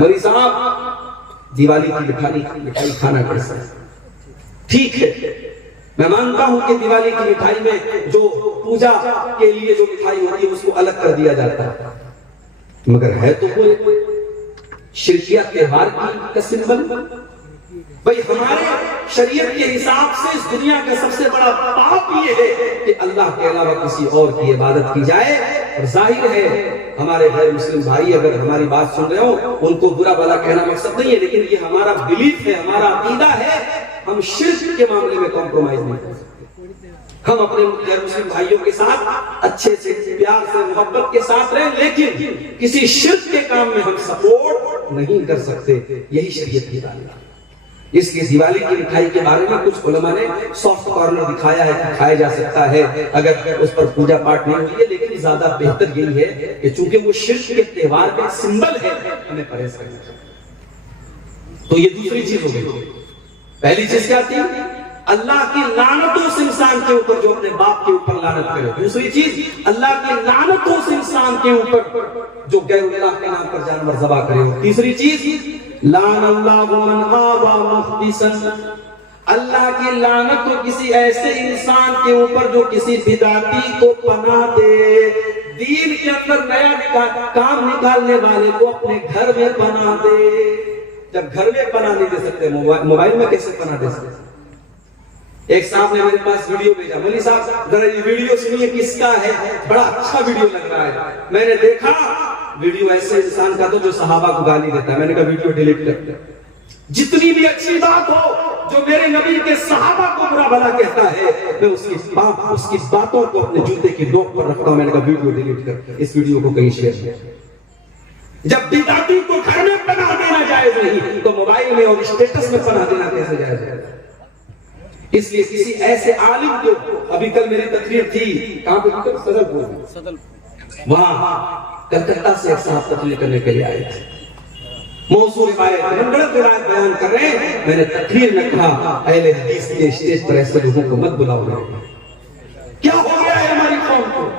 مری صاحب دیوالی کی مٹھائی کھانا کیسا ہے؟ ٹھیک ہے، میں مانتا ہوں کہ دیوالی کی مٹھائی میں جو پوجا کے لیے جو مٹھائی ہوتی ہے اس کو الگ کر دیا جاتا ہے، مگر ہے تو کوئی شرکیات تہوار کا سمبل۔ بھئی ہمارے شریعت کے حساب سے اس دنیا کا سب سے بڑا پاپ یہ ہے کہ اللہ کے علاوہ کسی اور کی عبادت کی جائے۔ اور ظاہر ہے ہمارے غیر مسلم بھائی اگر ہماری بات سن رہے ہو، ان کو برا بھلا کہنا مقصد نہیں ہے، لیکن یہ ہمارا بلیف ہے، ہمارا عقیدہ ہے، ہم شرک کے معاملے میں کمپرومائز نہیں کر سکتے۔ ہم اپنے غیر مسلم بھائیوں کے ساتھ اچھے سے پیار سے محبت کے ساتھ رہیں، لیکن کسی شرک کے کام میں ہم سپورٹ نہیں کر سکتے۔ یہی شریعت کی تعلیم۔ اس لیے دیوالی کی مٹھائی کے بارے میں کچھ علماء نے سافٹ کارنر دکھایا ہے کہ کھایا جا سکتا ہے اگر اس پر پوجا پاٹ نہیں ہوئی ہے، لیکن زیادہ بہتر یہی ہے کہ چونکہ وہ شرک کے تہوار کا سمبل ہے، ہمیں پرہیز کرنا چاہیے۔ تو یہ دوسری چیز ہو گئی۔ پہلی چیز کیا تھی؟ اللہ کی لعنتوں سے انسان کے اوپر جو اپنے باپ کے اوپر لعنت کرے۔ دوسری چیز اللہ کی لعنتوں سے انسان کے اوپر جو غیر اللہ کے نام پر جانور ذبح کرے۔ تیسری چیز لعن اللہ من آوى محدثا، اللہ کی لعنت تو کسی ایسے انسان کے اوپر جو کسی بدعتی کو پناہ دے، دین کے اندر نیا کام نکالنے والے کو اپنے گھر میں پناہ دے۔ جب گھر میں پناہ نہیں دے سکتے، موبائل میں کیسے پناہ دے سکتے؟ ایک صاحب نے میرے پاس ویڈیو بھیجا، مولی صاحب ذرا یہ ویڈیو سنیے کس کا ہے، بڑا اچھا ویڈیو لگ رہا ہے۔ میں نے دیکھا ویڈیو ایسے انسان کا تو جو صحابہ کو گالی دیتا ہے، میں نے کہا ویڈیو ڈیلیٹ کر۔ جتنی بھی اچھی بات ہو جو میرے نبی کے صحابہ کو برا بھلا کہتا ہے، میں اس کی باتوں کو اپنے جوتے کی نوک پر رکھتا ہوں۔ میں نے کہا ویڈیو ڈیلیٹ کر، اس ویڈیو کو کہیں شیئر نہیں۔ جب بدعتی کو گھر میں پناہ دینا جائز نہیں تو موبائل میں اور اسٹیٹس میں پناہ دینا کیسے جائز ہے؟ اس لیے کسی ایسے عالم کو، ابھی کل میری تقریر تھی، کہاں پہ؟ صدر، وہاں کلکتہ سے ایک صاحب تقریر کرنے کے لیے آئے تھے، موضوع روایت روایت بیان کر رہے ہیں۔ میں نے تقریر میں کہا اہل حدیث کے اسٹیج پر ایسے لوگوں کو مت بلاؤ گے، کیا ہو گیا ہے ہماری قوم کو؟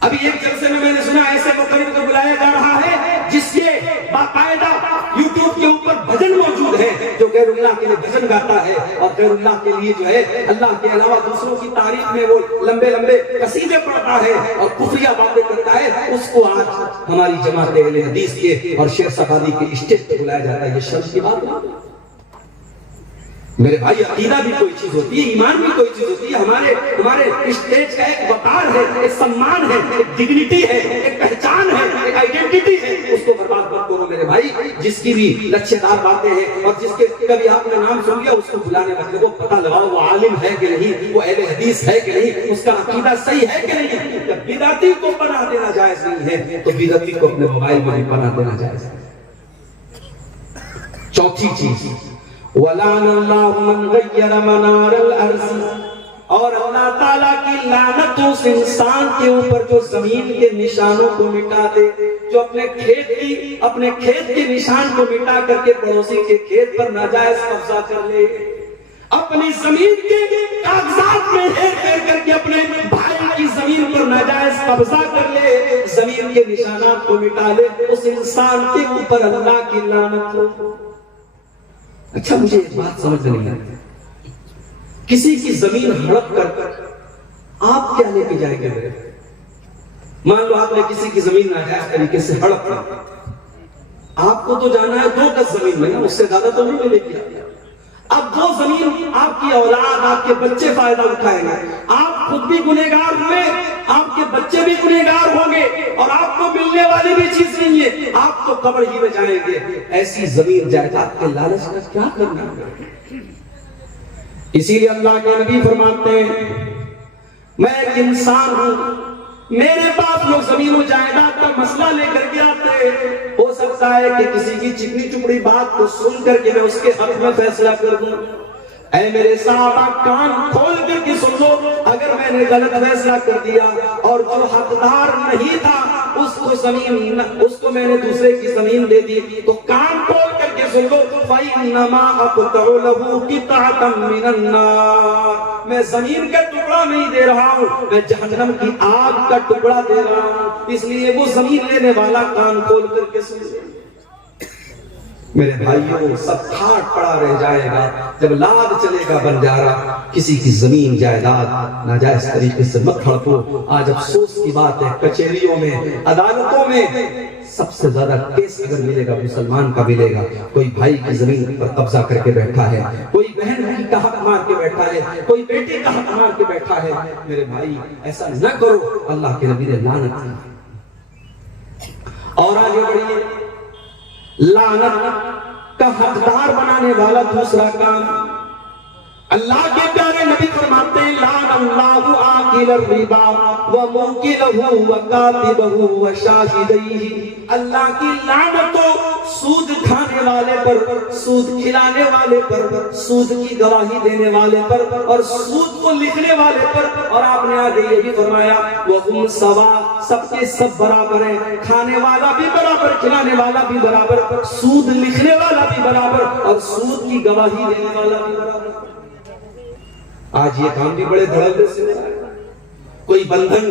ابھی ایک جلسے میں نے سنا ایسے مقرر کو بلایا جا رہا ہے جس کے باقاعدہ یوٹیوب کے اوپر بھجن موجود ہے، جو غیر اللہ کے لیے بھجن گاتا ہے اور غیر اللہ کے لیے جو ہے اللہ کے علاوہ دوسروں کی تعریف میں وہ لمبے لمبے قصیدے پڑھتا ہے اور کفریہ باتیں کرتا ہے۔ اس کو آج ہماری جماعت اہل حدیث کے اور شیخ صفادی کے اسٹیج پہ بلایا جاتا ہے۔ یہ شرم کی بات نہیں میرے بھائی، عقیدہ بھی کوئی چیز ہوتی ہے، ایمان بھی کوئی چیز ہوتی ہے۔ ہمارے اسٹیج کا ایک وقار ہے، ایک سمان ہے، ایک ڈگنیٹی ہے، ایک پہچان ہے، ایک آئیڈینٹی ہے۔ اس کو برباد مت کرو میرے بھائی۔ جس کی بھی لچھے دار باتیں ہیں اور جس کے کبھی آپ نے نام سن لیا، اس کو بلانے مت لگو، پتہ لگاؤ وہ عالم ہے کہ نہیں، وہ اہل حدیث ہے کہ نہیں، اس کا عقیدہ صحیح ہے کہ نہیں۔ جب بدعتی کو پناہ دینا جائز نہیں ہے تو بدعتی کو اپنے موبائل میں بھی پناہ دینا جائز ہے۔ چوتھی چیز وَلَعَنَ اللَّهُ مَنْ غَيَّرَ مَنَارَ الْأَرْضِ، اور اللہ تعالیٰ کی لعنتوں سے انسان کے اوپر جو زمین کے نشانوں کو مٹا دے، جو اپنے کھیت کے نشان کو مٹا کر کے پڑوسی کے کھیت پر ناجائز قبضہ کر لے، اپنی زمین کے کاغذات میں ہیر پھیر کر کے اپنے بھائی کی زمین پر ناجائز قبضہ کر لے، زمین کے نشانات کو مٹا لے، اس انسان کے اوپر اللہ کی لعنت ہو۔ اچھا مجھے ایک بات سمجھ نہیں آتی، کسی کی زمین ہڑپ کر آپ کیا لے کے جائیں گے؟ مان لو آپ نے کسی کی زمین ناجائز طریقے سے ہڑپ کر، آپ کو تو جانا ہے 2 گز زمین میں، اس سے زیادہ تو نہیں لے کے آیا۔ اب وہ زمین آپ کی اولاد، آپ کے بچے فائدہ اٹھائیں گے، آپ خود بھی گنہگار ہوئے، آپ کے بچے بھی گنہگار ہوں گے، اور آپ کو ملنے والی بھی چیز نہیں ہے، آپ تو قبر ہی میں جائیں گے۔ ایسی زمین جائیداد کے لالچ کا کیا کرنا ہے؟ اسی لیے اللہ کے نبی فرماتے ہیں میں ایک انسان ہوں، میرے پاس لوگ زمین و جائیداد کا مسئلہ لے کر کے آتے ہیں، ہو سکتا ہے کہ کسی کی چکنی چپڑی بات کو سن کر کے میں اس کے حق میں فیصلہ کر دوں۔ اے میرے صحابہ کان کھول کر کے سن لو، اگر میں نے غلط فیصلہ کر دیا اور جو حقدار نہیں تھا اس کو میں نے دوسرے کی زمین دے دی، تو کان کھول کر کے سن لو، فَإِنَّمَا أَقْطَعُ لَهُ قِطْعَةً مِّنَ النَّارِ، میں زمین کا ٹکڑا نہیں دے رہا ہوں، میں جہنم کی آگ کا ٹکڑا دے رہا ہوں۔ اس لیے وہ زمین لینے والا کان کھول کر کے سن لے۔ میرے بھائیوں سب کھاٹ پڑا رہ جائے گا جب لاد چلے گا بنجارا، کسی کی زمین جائیداد ناجائز طریقے سے مت ہڑپو۔ آج افسوس کی بات ہے کچہریوں میں، عدالتوں میں سب سے زیادہ کیس اگر ملے گا مسلمان کا ملے گا، کوئی بھائی کی زمین پر قبضہ کر کے بیٹھا ہے، کوئی بہن کا حق مار کے بیٹھا ہے، کوئی بیٹے کا حق مار کے بیٹھا ہے۔ میرے بھائی ایسا نہ کرو، اللہ کے نبی نے لعنت کی۔ اور آگے بڑھیے، لعنت کا حقدار بنانے والا دوسرا کام، اللہ کے پیارے نبی فرماتے ہیں لعن اللہ آکل الربا وموکلہ وکاتبہ وشاہدیہ، اللہ کی لعنت ہو سود کھانے والے پر، سود کھلانے والے پر، سود کی گواہی دینے والے پر، اور سود کو لکھنے والے پر۔ اور آپ نے آگے یہ بھی فرمایا وَهُمْ سَوَاءٌ، سب کے سب برابر ہیں، کھانے والا بھی برابر، کھلانے والا بھی برابر، سود لکھنے والا بھی برابر، اور سود کی گواہی دینے والا بھی برابر۔ آج یہ کام بھی بڑے دھڑلے سے ہو رہا ہے۔ کوئی بندھن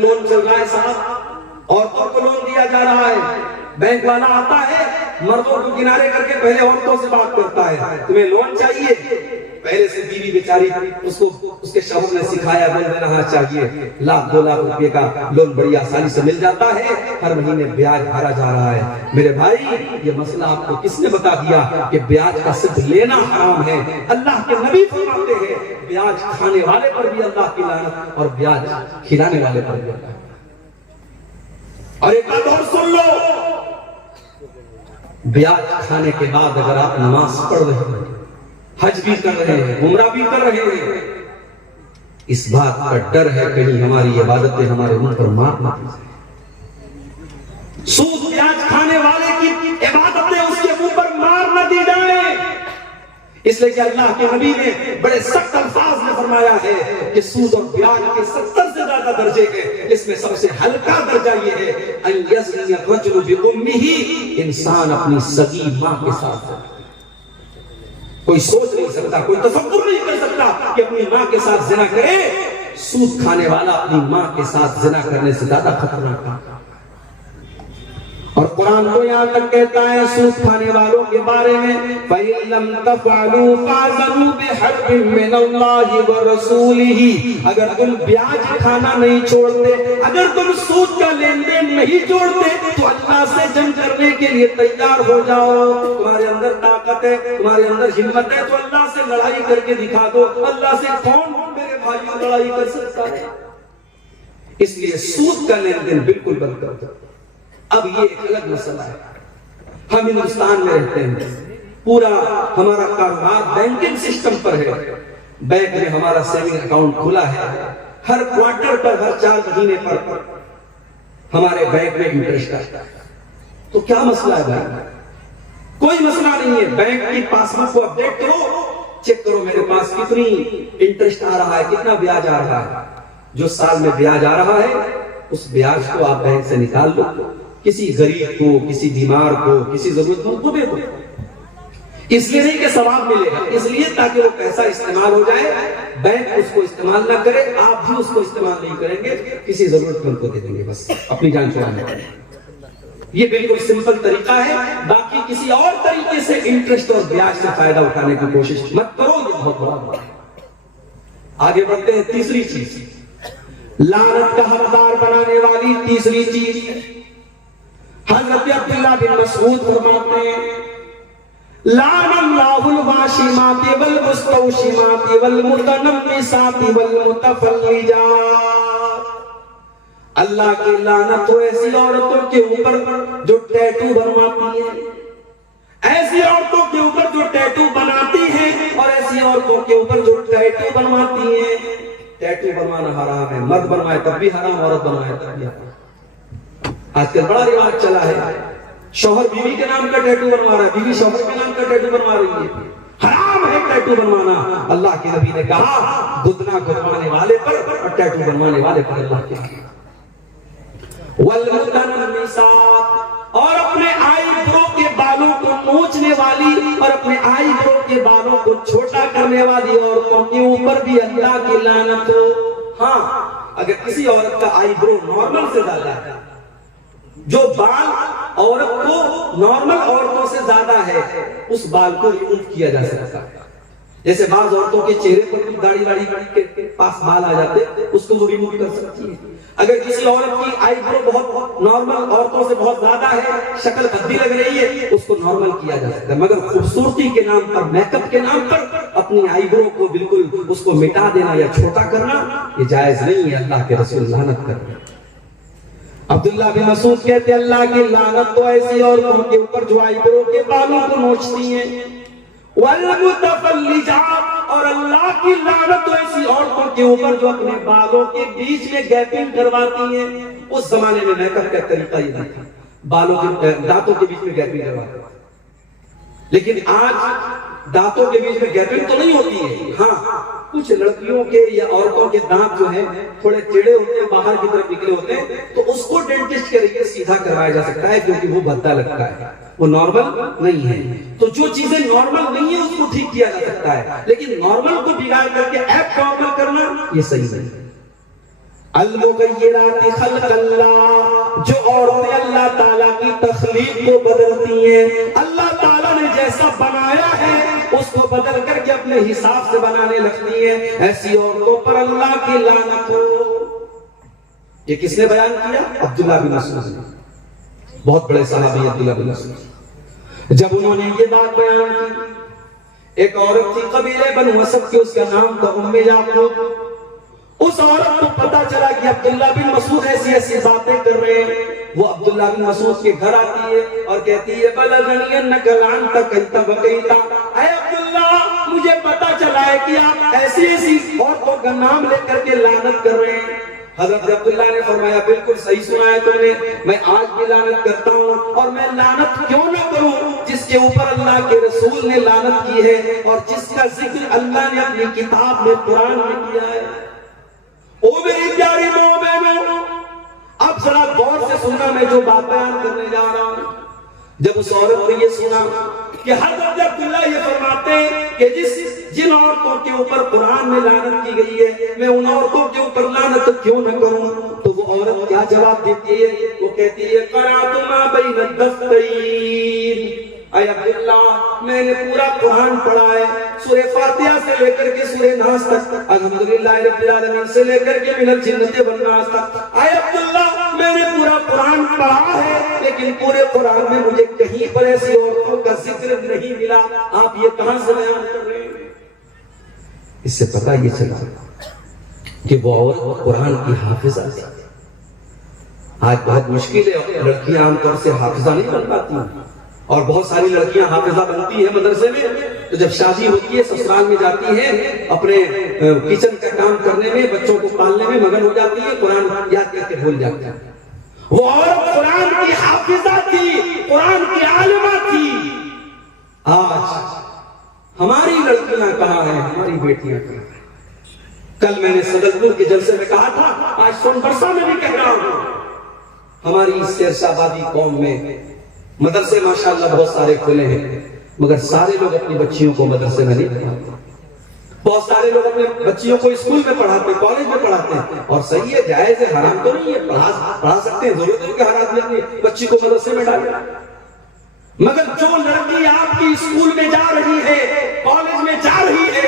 لون چل رہا ہے صاحب، عورتوں کو لون دیا جا رہا ہے، بینک والا آتا ہے مردوں کو کنارے کر کے پہلے عورتوں سے بات کرتا ہے، تمہیں لون چاہیے؟ پہلے سے بیوی بیچاری اس کو اس کے شوہر نے سکھایا بول دینا ہاں چاہیے، لاکھ 2 لاکھ روپے کا لون بڑی آسانی سے مل جاتا ہے، ہر مہینے بیاج بھرا جا رہا ہے۔ میرے بھائی یہ مسئلہ آپ کو کس نے بتا دیا کہ بیاج کا صرف لینا حرام ہے؟ اللہ کے نبی فرماتے ہیں بیاج کھانے والے پر بھی اللہ کی لعنت اور بیاج کھلانے والے پر بھی اللہ۔ اور ایک بات اور سن لو، بیاج کھانے کے بعد اگر آپ نماز پڑھ رہے ہیں، حج بھی کر رہے ہیں، عمرہ بھی کر رہے ہیں، اس بات کا ڈر ہے کہیں ہماری عبادتیں ہمارے منہ پر مار نہ دی جائیں۔ سود بیاج کھانے والے کی عبادتیں اس کے منہ پر مار نہ دی جائیں، اس لیے کہ اللہ کے نبی نے بڑے سخت الفاظ میں فرمایا ہے کہ سود اور بیاج کے 70 سے زیادہ درجے ہیں، اس میں سب سے ہلکا درجہ یہ ہے ان یزنی الرجل بامہ، انسان اپنی سگی ماں کے ساتھ۔ کوئی سوچ نہیں سکتا، کوئی تصور نہیں کر سکتا کہ اپنی ماں کے ساتھ زنا کرے۔ سود کھانے والا اپنی ماں کے ساتھ زنا کرنے سے زیادہ خطرناک ہے۔ اور قرآن تو یہاں تک کہتا ہے سود کھانے والوں کے بارے میں فَإِن لَمْ تَفْعَلُوا فَاعْذَرُوا بِحَرْبٍ مِّنَ اللَّهِ وَرَسُولِهِ، اگر تم بیاج کھانا نہیں چھوڑتے، اگر تم سود کا لین دین نہیں چھوڑتے تو اللہ سے جنگ کرنے کے لیے تیار ہو جاؤ۔ تمہارے اندر طاقت ہے، تمہارے اندر ہمت ہے تو اللہ سے لڑائی کر کے دکھا دو۔ اللہ سے کون میرے بھائیوں لڑائی کر سکتا ہے؟ اس لیے سود کا لین دین بالکل بند کر دو۔ اب یہ ایک الگ مسئلہ ہے، ہم ہندوستان میں رہتے ہیں، پورا ہمارا کاروبار بینکنگ سسٹم پر ہے، بینک میں ہمارا سیونگ اکاؤنٹ کھلا ہے، ہر کوارٹر پر، ہر 4 مہینے پر ہمارے بینک میں انٹرسٹ آتا ہے۔ تو کیا مسئلہ ہے بھائی؟ کوئی مسئلہ نہیں ہے، بینک کی پاس بک کو اپڈیٹ کرو، چیک کرو میرے پاس کتنی انٹرسٹ آ رہا ہے، کتنا بیاج آ رہا ہے۔ جو سال میں بیاج آ رہا ہے اس بیاج کو آپ بینک سے نکال لو، کسی غریب کو، کسی بیمار کو، کسی ضرورت مند کو دے دو۔ اس لیے نہیں کہ ثواب ملے گا، اس لیے تاکہ وہ پیسہ استعمال ہو جائے، بینک اس کو استعمال نہ کرے، آپ بھی اس کو استعمال نہیں کریں گے، کسی ضرورت مند کو دے دیں گے، بس اپنی جان چھڑانے کے لیے۔ یہ بالکل سمپل طریقہ ہے، باقی کسی اور طریقے سے انٹرسٹ اور بیاج سے فائدہ اٹھانے کی کوشش مت کرو، یہ بہت بڑا بات ہے۔ آگے بڑھتے ہیں، تیسری چیز، لعنت کا حقدار بنانے والی تیسری چیز، حضرت عبداللہ بن مسعود فرماتے ہیں لعن اللہ الواشمات والمستوشمات والمتنمسات والمتفلجات، اللہ کی لعنت ہو ایسی عورتوں کے اوپر جو ٹیٹو بنواتی ہیں، ایسی عورتوں کے اوپر جو ٹیٹو بناتی ہیں، اور ایسی عورتوں کے اوپر جو ٹیٹو بنواتی ہیں۔ ٹیٹو بنوانا حرام ہے، مرد بنوائے تب بھی حرام، عورت بنوائے تب بھی حرام۔ آج کل بڑا رواج چلا ہے، شوہر بیوی کے نام کا ٹیٹو بنوا رہا ہے، بیوی شوہر کے نام کا ٹیٹو بنوا رہی ہے۔ حرام ہے ٹیٹو بنوانا۔ اللہ کے نبی نے کہا گدنا گدوانے والے پر اور ٹیٹو بنوانے والے پر اللہ کے والمتنمسات، اور اپنے آئی برو کے بالوں کو نوچنے والی اور اپنے آئی برو کے بالوں کو چھوٹا کرنے والی عورتوں کے اوپر بھی اللہ کی لعنت ہو۔ ہاں، اگر کسی عورت کا آئی برو نارمل سے زیادہ ہے، جو بال عورت کو نارمل عورتوں عورتوں سے زیادہ ہے اس بال کو ریموو کیا جا سکتا ہے. جیسے بعض عورتوں کے چہرے پر داڑھی کے پاس بال آ جاتے اس کو وہ ریموو کر سکتی ہے. اگر کسی عورت کی آئی برو بہت نارمل عورتوں سے بہت زیادہ ہے, شکل بھدی لگ رہی ہے, اس کو نارمل کیا جا سکتا ہے. مگر خوبصورتی کے نام پر, میک اپ کے نام پر اپنی آئی برو کو بالکل اس کو مٹا دینا یا چھوٹا کرنا یہ جائز نہیں ہے. اللہ کے رسول لعنت کرتے ہیں. عبداللہ بن مسعود کہتے ہیں اللہ کی لعنت تو ایسی عورتوں کے اوپر جو آئی برو کے بالوں کو نوچتی ہیں, والمتفلجات, اور اللہ کی لعنت تو ایسی عورتوں کے اوپر جو اپنے بالوں کے بیچ میں گیپنگ کرواتی ہیں. اس زمانے میں میک اپ کا طریقہ یہ تھا, بالوں کے دانتوں کے بیچ میں گیپنگ کرواتے ہیں. لیکن آج دانتوں کے بیچ میں گیپنگ تو نہیں ہوتی ہے. ہاں کچھ لڑکیوں کے یا عورتوں کے دانت جو ہیں تھوڑے ٹیڑھے ہوتے ہیں, باہر کی طرف نکلے ہوتے ہیں, تو اس کو ڈینٹسٹ کے ذریعے سیدھا کروایا جا سکتا ہے کیونکہ وہ بھدا لگتا ہے, وہ نارمل نہیں ہے. تو جو چیزیں نارمل نہیں ہیں اس کو ٹھیک کیا جا سکتا ہے, لیکن نارمل کو بگاڑ کر کے ایب نارمل کرنا یہ صحیح نہیں ہے. المغیرات خلق اللہ, جو عورتیں اللہ تعالیٰ کی تخلیق کو بدلتی ہیں, اللہ تعالیٰ نے جیسا بنایا ہے اس کو بدل کر کے اپنے حساب سے بنانے لگتی ہیں, ایسی عورتوں پر اللہ کی لعنت ہو. یہ کس نے بیان کیا؟ عبداللہ بن مسعود نے, بہت بڑے صحابی عبداللہ بن مسعود. جب انہوں نے یہ بات بیان کی, ایک عورت تھی قبیلے بنو اسد کی, اس کا نام تھا ام یعقوب. اس عورت کو پتا چلا کہ عبداللہ بن مسعود ایسی ایسی باتیں کر رہے ہیں. وہ عبداللہ بن مسعود کے گھر آتی ہے اور کہتی ہے بلغنی انک لعنت کیت بکیت, اے عبداللہ مجھے پتا چلا ہے کہ آپ ایسی ایسی عورتوں کا نام لے کر کے لعنت کر رہے ہیں. حضرت عبداللہ نے فرمایا بالکل صحیح سنا ہے تم نے, میں آج بھی لعنت کرتا ہوں, اور میں لعنت کیوں نہ کروں جس کے اوپر اللہ کے رسول نے لعنت کی ہے اور جس کا ذکر اللہ نے اپنی کتاب میں قرآن میں کیا ہے. او میری پیاری ماں بہنوں, اب ذرا غور سے سننا میں جو بات بیان کرنے جا رہا ہوں. جب اس عورت نے یہ سنا کہ حضرت عبداللہ یہ فرماتے ہیں کہ جن عورتوں کے اوپر قرآن میں لعنت کی گئی ہے میں ان عورتوں کے اوپر لعنت کیوں نہ کروں, تو وہ عورت کیا جواب دیتی ہے؟ وہ کہتی ہے قرأت ما بین الدفترین, اے عبداللہ میں نے پورا قرآن پڑھا ہے, سورہ فاتحہ سے لے کر کے سورہ ناس تک, الحمدللہ رب العالمین سے لے کر کے من الجنۃ والناس تک. اے عبداللہ میں نے پورا قرآن پڑھا ہے, لیکن پورے قرآن میں مجھے کہیں پر ایسی عورتوں کا ذکر نہیں ملا. آپ یہ کہاں سے بیان کر رہے ہیں؟ اس سے پتہ یہ چلا کہ وہ عورت قرآن کی حافظہ تھی. آج بہت مشکل ہے, لڑکیاں عام طور سے حافظہ نہیں بن پاتی ہیں, اور بہت ساری لڑکیاں حافظہ بنتی ہیں مدرسے میں, تو جب شادی ہوتی ہے سسرال میں جاتی ہیں, اپنے کچن کا کام کرنے میں, بچوں کو پالنے میں مگن ہو جاتی ہے, قرآن یاد کر کے بھول جاتی ہے. وہ عورت قرآن کی حافظہ تھی, قرآن کی عالمہ تھی. آج ہماری لڑکیاں کہاں ہیں, ہماری بیٹیاں کہاں ہیں؟ کل میں نے صدرپور کے جلسے میں کہا تھا, آج سون برسا میں بھی کہہ رہا ہوں, ہماری سیرسہ آبادی قوم میں مدرسے ماشاءاللہ بہت سارے کھلے ہیں, مگر سارے لوگ اپنی بچیوں کو مدرسے میں نہیں پڑھاتے. بہت سارے لوگ اپنے بچیوں کو اسکول میں پڑھاتے, کالج میں پڑھاتے ہیں, اور صحیح ہے, جائز ہے, حرام تو نہیں ہے, پڑھا سکتے ہیں, ضرورت نہیں کہ ہر آدمی اپنی بچی کو مدرسے میں ڈالے. مگر جو لڑکی آپ کی اسکول میں جا رہی ہے, کالج میں جا رہی ہے,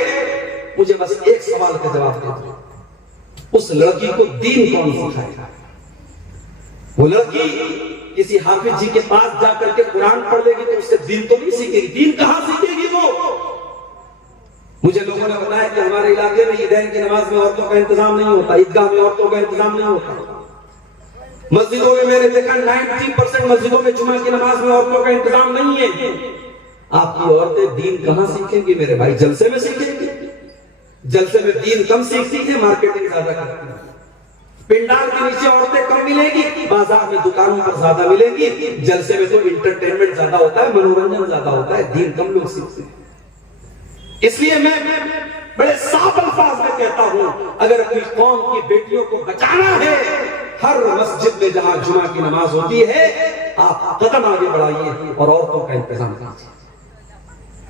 مجھے بس ایک سوال کا جواب دے دو, اس لڑکی کو دین کون سکھائے گا؟ وہ لڑکی کسی حافظ جی کے پاس جا کر کے قرآن پڑھ لے گی تو اس سے دین تو نہیں سیکھے گی. دین کہاں سیکھے گی وہ؟ مجھے لوگوں نے بتایا کہ ہمارے علاقے میں عیدین کی نماز میں عورتوں کا انتظام نہیں ہوتا, عیدگاہ میں عورتوں کا انتظام نہیں ہوتا. مسجدوں میں میں نے دیکھا 90% مسجدوں میں جمعہ کی نماز میں عورتوں کا انتظام نہیں ہے. آپ کی عورتیں دین کہاں سیکھیں گی میرے بھائی؟ جلسے میں سیکھیں گی. جلسے میں دین کم سیکھتی ہیں, مارکیٹنگ زیادہ کرتی ہیں. پنڈال کے نیچے عورتیں کم ملیں گی, بازار میں دکانوں پر زیادہ ملیں گی. جلسے میں تو انٹرٹینمنٹ زیادہ ہوتا ہے, منورنجن زیادہ ہوتا ہے, دین کم لوگ سیکھتے ہیں. اس لیے میں بڑے صاف الفاظ میں کہتا ہوں, اگر اپنی قوم کی بیٹیوں کو بچانا ہے, ہر مسجد میں جہاں جمعہ کی نماز ہوتی ہے آپ قدم آگے بڑھائیے اور عورتوں کا انتظام کیجیے.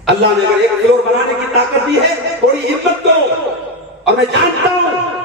اللہ نے اگر ایک فلور بنانے کی طاقت دی ہے, تھوڑی ہمت دو. اور میں جانتا ہوں